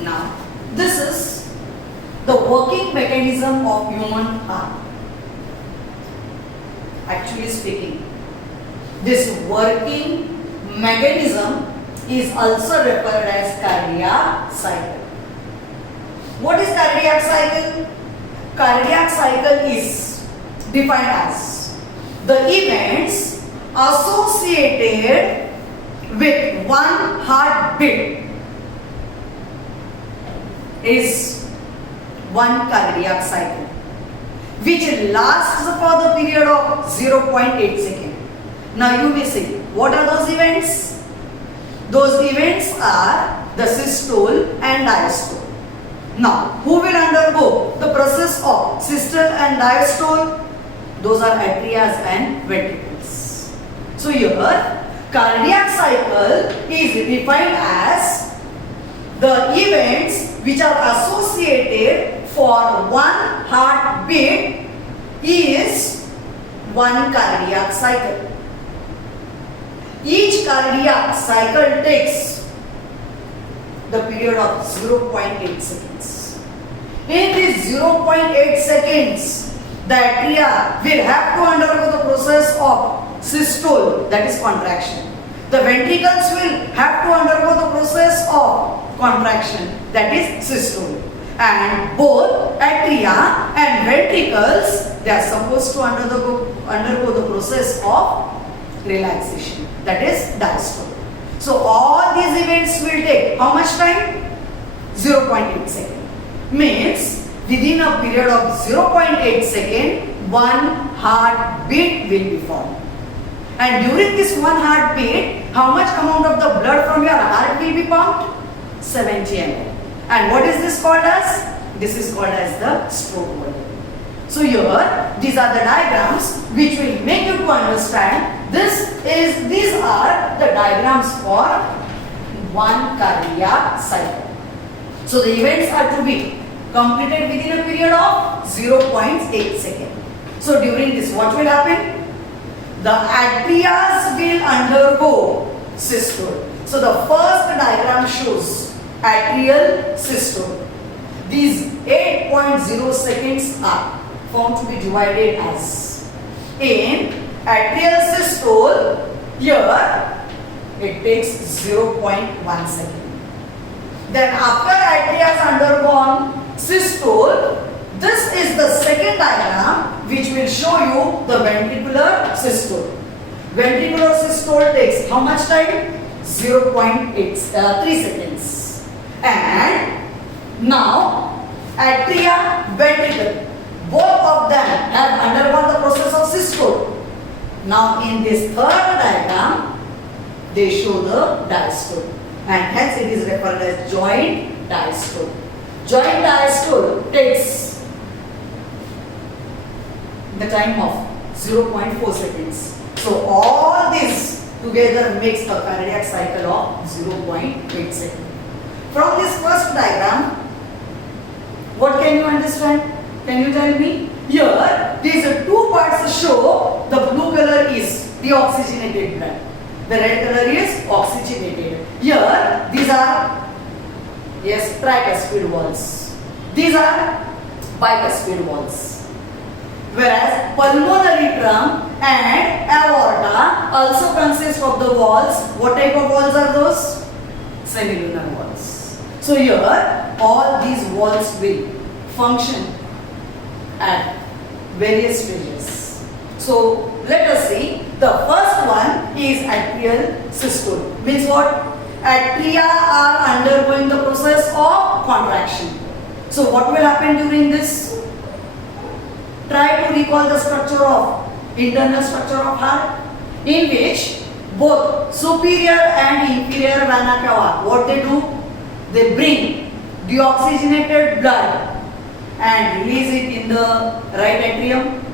Now, this is the working mechanism of human heart. Actually speaking, this working mechanism is also referred as cardiac cycle. What is cardiac cycle? Cardiac cycle is defined as the events associated with one heartbeat is one cardiac cycle, which lasts for the period of 0.8 seconds. Now you may say, what are those events? Those events are the systole and diastole. Now, who will undergo the process of systole and diastole? Those are atrias and ventricles. So here, cardiac cycle is defined as the events which are associated for one heartbeat is one cardiac cycle. Each cardiac cycle takes the period of 0.8 seconds. In this 0.8 seconds, the atria will have to undergo the process of systole, that is contraction. The ventricles will have to undergo the process of contraction, that is systole. And both atria and ventricles, they are supposed to undergo the process of relaxation, that is diastole. So all these events will take how much time? 0.8 second. Means within a period of 0.8 second, one heartbeat will be formed. And during this one heartbeat, how much amount of the blood from your heart will be pumped? 70 ml. And what is this called as? This is called as the stroke volume. So here, these are the diagrams which will make you to understand these are the diagrams for one cardiac cycle. So the events are to be completed within a period of 0.8 seconds. So during this, what will happen? The atrias will undergo systole. So the first diagram shows atrial systole. These 8.0 seconds are found to be divided as in atrial systole. Here it takes 0.1 second. Then after atria has undergone systole, this is the second diagram which will show you the ventricular systole. Ventricular systole takes how much time? 0.3 seconds. And now atria, ventricle, both of them have undergone the process of systole. Now in this third diagram, they show the diastole, and hence it is referred as joint diastole. Joint diastole takes the time of 0.4 seconds. So all this together makes a cardiac cycle of 0.8 seconds. From this first diagram, what can you understand? Can you tell me? Here, these two parts show the blue color is deoxygenated blood. The red color is oxygenated. Here, these are, yes, tricuspid walls. These are bicuspid walls. Whereas pulmonary drum and aorta also consist of the walls. What type of walls are those? Semilunar walls. So here, all these walls will function at various stages. So let us see. The first one is atrial systole. Means what? Atria are undergoing the process of contraction. So what will happen during this? Try to recall the structure of internal structure of heart, in which both superior and inferior vena cava, what they do? They bring deoxygenated blood and release it in the right atrium.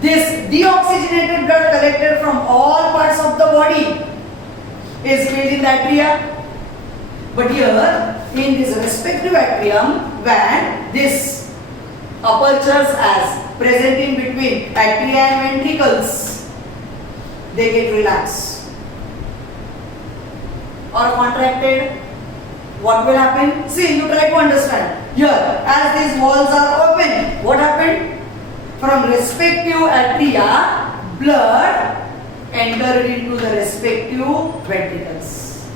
This deoxygenated blood collected from all parts of the body is filled in the atria. But here, in this respective atrium, when this apertures as present in between atria and ventricles, they get relaxed or contracted. what will happen? See, you try to understand. Here, as these walls are open, what happened? From respective atria, blood entered into the respective ventricles.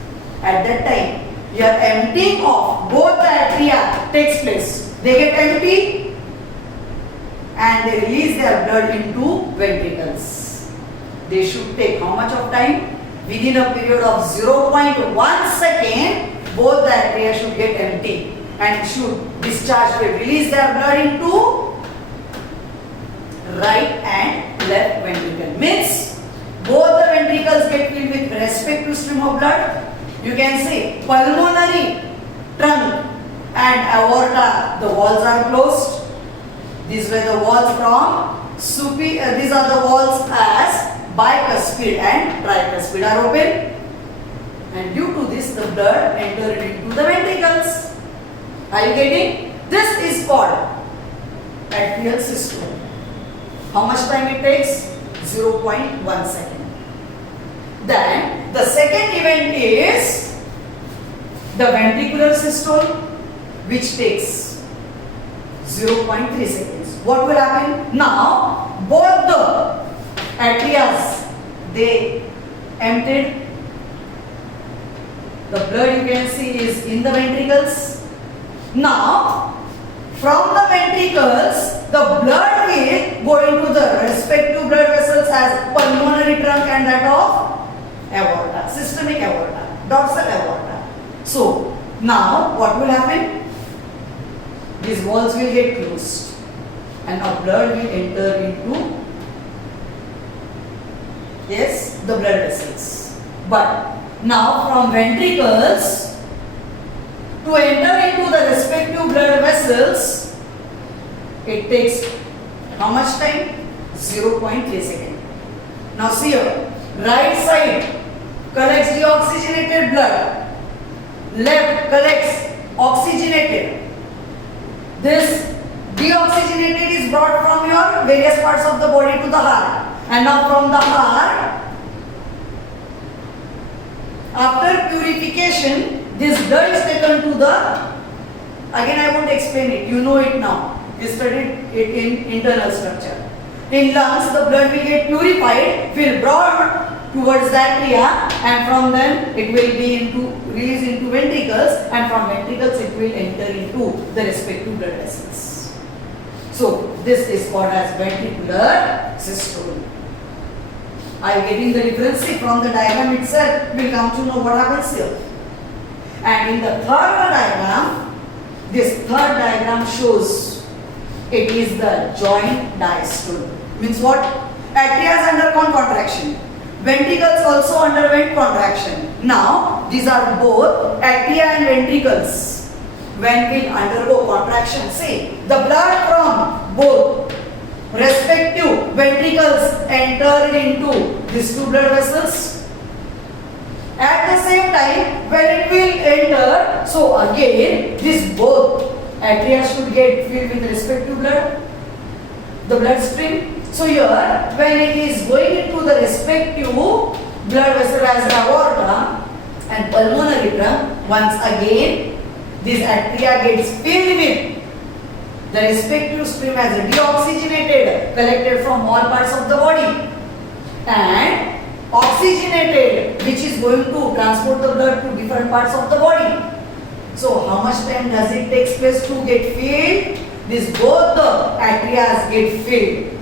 At that time, your emptying of both the atria takes place. They get empty and they release their blood into ventricles. They should take how much of time? Within a period of 0.1 second, both the atria should get empty and should discharge, will release their blood into right and left ventricle. Means both the ventricles get filled with respective stream of blood. You can see pulmonary trunk and aorta, the walls are closed. These were the walls from these are the walls as bicuspid and tricuspid are open. And due to this, the blood entered into the ventricles. Are you getting? This is called atrial systole. How much time it takes? 0.1 second. Then the second event is the ventricular systole, which takes 0.3 seconds. What will happen? Now, both the atrias, they emptied. The blood you can see is in the ventricles. Now, from the ventricles, the blood will go into the respective blood vessels as pulmonary trunk and that of aorta, systemic aorta, dorsal aorta. So, now what will happen? These walls will get closed and a blood will enter into, yes, the blood vessels. But now from ventricles to enter into the respective blood vessels, it takes how much time? 0.3 seconds. Now see here, right side collects deoxygenated blood, left collects oxygenated. This deoxygenated is brought from your various parts of the body to the heart. And now from the heart, after purification, this blood is taken to the, again I won't explain it, you know it now. We studied it in internal structure. In lungs, the blood will get purified, will brought towards the atria, and from them it will be released into ventricles, and from ventricles it will enter into the respective blood vessels. So this is called as ventricular systole. Are you getting the difference? See, from the diagram itself, we will come to know what happens here. And in the third diagram, this third diagram shows it is the joint diastole. Means what? Atria has undergone contraction. Ventricles also underwent contraction. Now, these are both atria and ventricles. When we undergo contraction, see, the blood from both respective ventricles enter into these two blood vessels. At the same time, when it will enter, so again, these both atria should get filled with respective blood, the blood stream. So here, when it is going into the respective blood vessel as the aorta and pulmonary trunk, once again, this atria gets filled with the respective stream as deoxygenated, collected from all parts of the body, and oxygenated, which is going to transport the blood to different parts of the body. So how much time does it take place to get filled? Both the atria get filled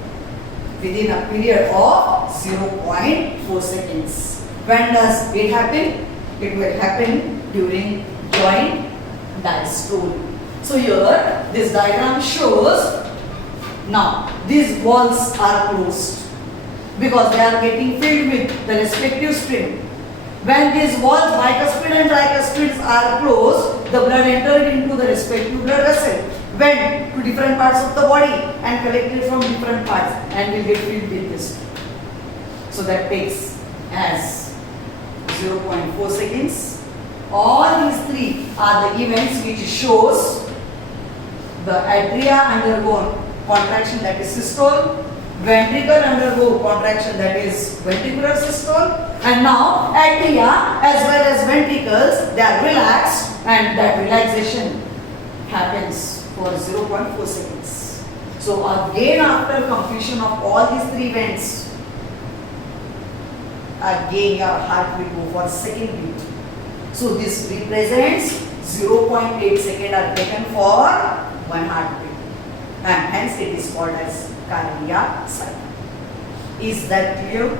within a period of 0.4 seconds. When does it happen? It will happen during joint diastole. So here, this diagram shows, now these walls are closed because they are getting filled with the respective stream. When these walls, bicuspid and tricuspids, are closed, the blood entered into the respective blood vessel, went to different parts of the body and collected from different parts and will get filled with this. So that takes as 0.4 seconds. All these three are the events which shows the atria undergone contraction, that is systole, ventricle undergo contraction, that is ventricular systole, and now atria as well as ventricles, they are relaxed, and that relaxation happens for 0.4 seconds. So again, after completion of all these three events, again your heart will go for second beat. So this represents 0.8 seconds are taken for one heartbeat, and hence it is called as cardiac cycle. Is that clear?